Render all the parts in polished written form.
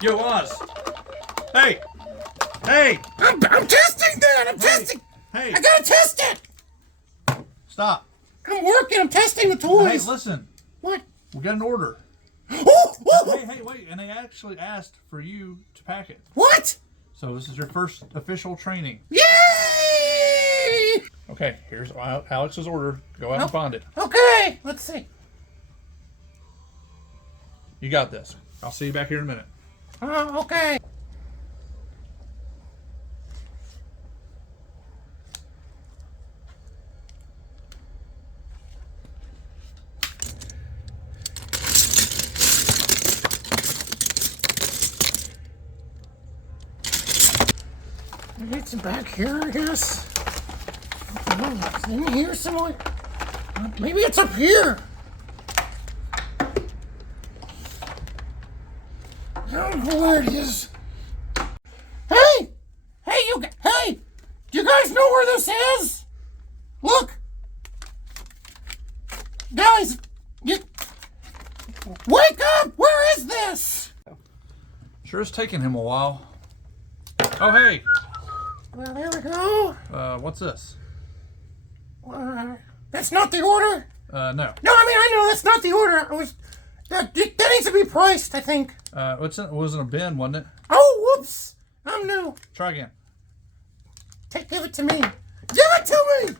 Yo, Oz. Hey. Hey. I'm testing that. I'm testing. Hey. I gotta test it. Stop. I'm working. I'm testing the toys. Hey, listen. What? We got an order. Oh. Hey, wait. And they actually asked for you to pack it. What? So this is your first official training. Yay! Okay, here's Alex's order. Go out and find it. Okay. Let's see. You got this. I'll see you back here in a minute. Okay. Maybe it's back here, I guess. Oh, it's in here somewhere. Maybe it's up here. I don't know where it is. Hey! Hey! Do you guys know where this is? Look! Guys! Wake up! Where is this? Sure is taking him a while. Oh, hey! Well, there we go. What's this? That's not the order? No. No, I mean, I know that's not the order. That needs to be priced, I think. It was in a bin, wasn't it? Oh, whoops. I'm new. Try again. Give it to me. Give it to me!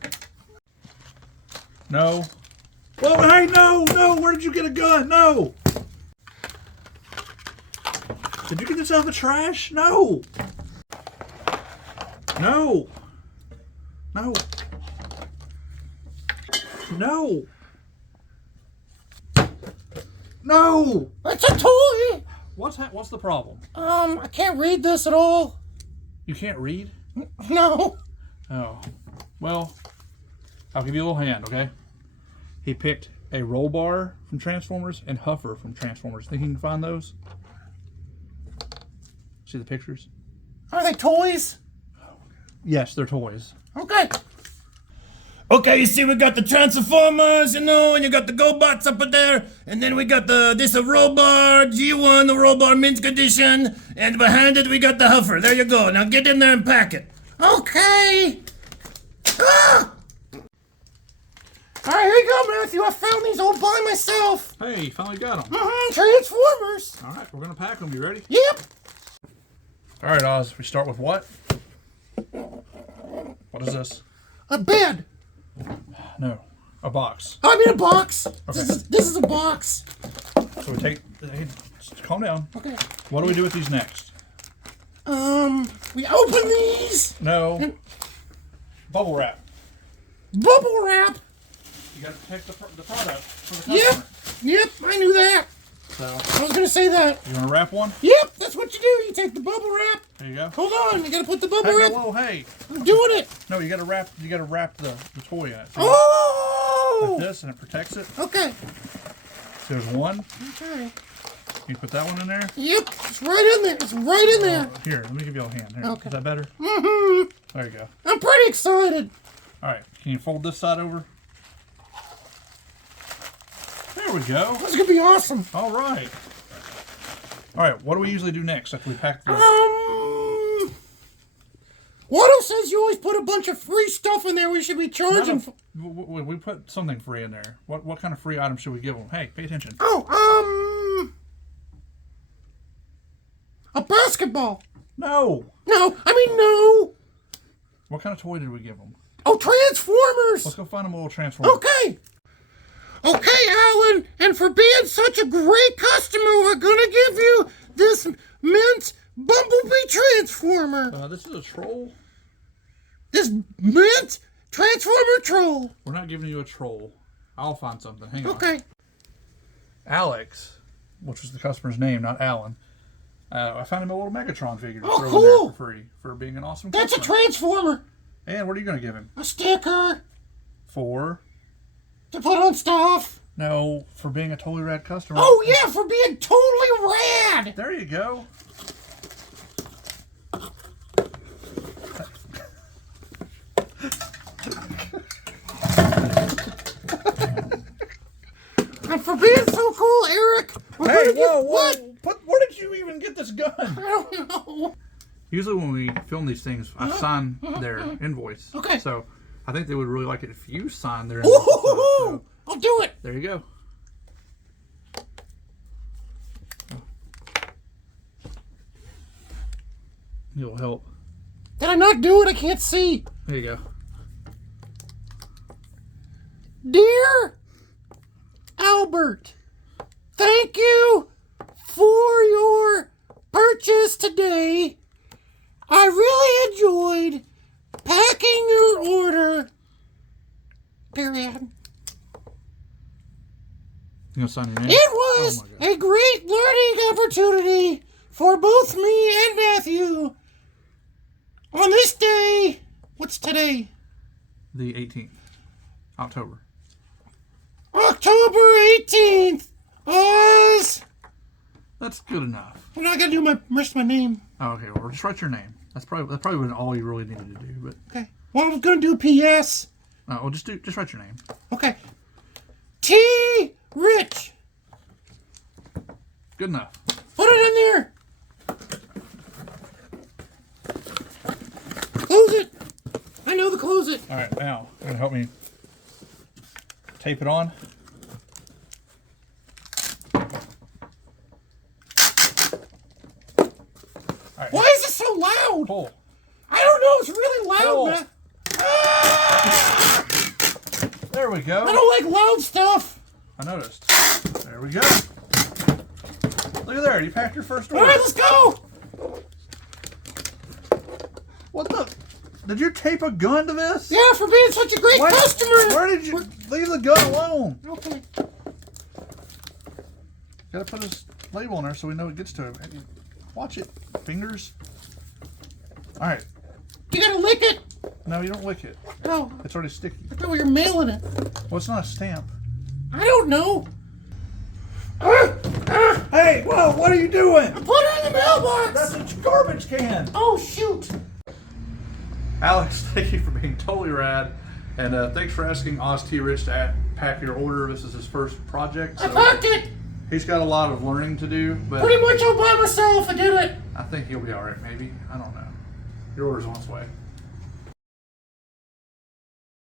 No. Whoa, hey, no! Where did you get a gun? No! Did you get this out of the trash? No! No! No! It's a toy! What's the problem? I can't read this at all. You can't read? No. Oh. Well, I'll give you a little hand, okay? He picked a roll bar from Transformers and Huffer from Transformers. Think you can find those? See the pictures? Are they toys? Yes, they're toys. Okay. Okay, you see we got the Transformers, and you got the GoBots up there, and then we got this Rollbar G1, the Rollbar mint condition, and behind it we got the Huffer. There you go. Now get in there and pack it. Okay. Ah! All right, here you go, Matthew. I found these all by myself. Hey, you finally got them. Transformers. All right, we're going to pack them. You ready? Yep. All right, Oz, we start with what? What is this? A bed. No, a box. I mean a box. Okay. This is a box. So we take... Hey, calm down. Okay. What do we do with these next? We open these. No. Bubble wrap. Bubble wrap. You got to protect the product for the customer. Yep, I knew that. So, I was gonna say that. you want to wrap one? Yep, that's what you do. You take the bubble wrap. There you go. Hold on, you gotta put the bubble Hey, wrap. whoa, hey. I'm doing it. No, you got to wrap the toy in it. So Oh. like this, and it protects it. Okay. So there's one. Okay. You put that one in there. Yep, it's right in there. It's right in there. Here, let me give you a hand. Here. Okay. Is that better? Mm-hmm. There you go. I'm pretty excited. All right, can you fold this side over? There we go. This is gonna be awesome. All right. All right, what do we usually do next after we pack the... Watto says you always put a bunch of free stuff in there we should be charging for. We put something free in there. What kind of free item should we give them? Hey, pay attention. Oh, a basketball. No. No, I mean no. What kind of toy did we give them? Oh, Transformers. Let's go find them a little Transformer. Okay. Okay, Alan, and for being such a great customer, we're gonna give you this mint Bumblebee Transformer. This is a troll. This mint Transformer troll. We're not giving you a troll. I'll find something. Hang on. Okay. Alex, which was the customer's name, not Alan. I found him a little Megatron figure to Oh, throw cool. in there for free for being an awesome That's a customer. Transformer. And what are you going to give him? A sticker For? to put on stuff. No, for being a Totally Rad customer. Oh, yeah, for being totally rad. There you go. And for being so cool, Eric, we're Hey, gonna give whoa! what? Where did did you even get this gun? I don't know. Usually when we film these things, I sign their invoice. Okay. So I think they would really like it if you signed their invoice. So I'll do it. there you go. It'll help. Did I not do it? I can't see. There you go. Dear Albert, thank you for your purchase today. I really enjoyed packing your order. Period. You gonna sign your name? It was Oh my God. a great learning opportunity for both me and Matthew. On this day, what's today? The 18th. October. October 18th was... That's good enough. I'm not going to do my rest of my name. Oh, okay, well, just write your name. That's probably wasn't all you really needed to do, but Okay. Well, I was going to do PS. well, just write your name. Okay. T. Rich. Good enough. Put it in there. Close it. I know to close it. All right, now you're gonna help me tape it on. All right, Why is it so loud? pull. I don't know. It's really loud, Pull. man. There we go. I don't like loud stuff. I noticed. There we go. Look at there. You packed your first All order. right, let's go. What the? Did you tape a gun to this? Yeah, for being such a great What? customer. Where did you leave the gun alone? Okay. Gotta put his label on there so we know it gets to him. Watch it. Fingers. All right. You gotta lick it. No, you don't lick it. Oh, It's already sticky. I thought we were mailing it. Well, it's not a stamp. I don't know. Hey, whoa, what are you doing? Put it in the mailbox. That's a garbage can. Oh, shoot. Alex, thank you for being totally rad. And thanks for asking Oz T. Rich to pack your order. This is his first project. I So packed it. he's got a lot of learning to do, but Pretty much all by myself. I did it. I think he'll be all right, maybe. I don't know. Your order's on its way.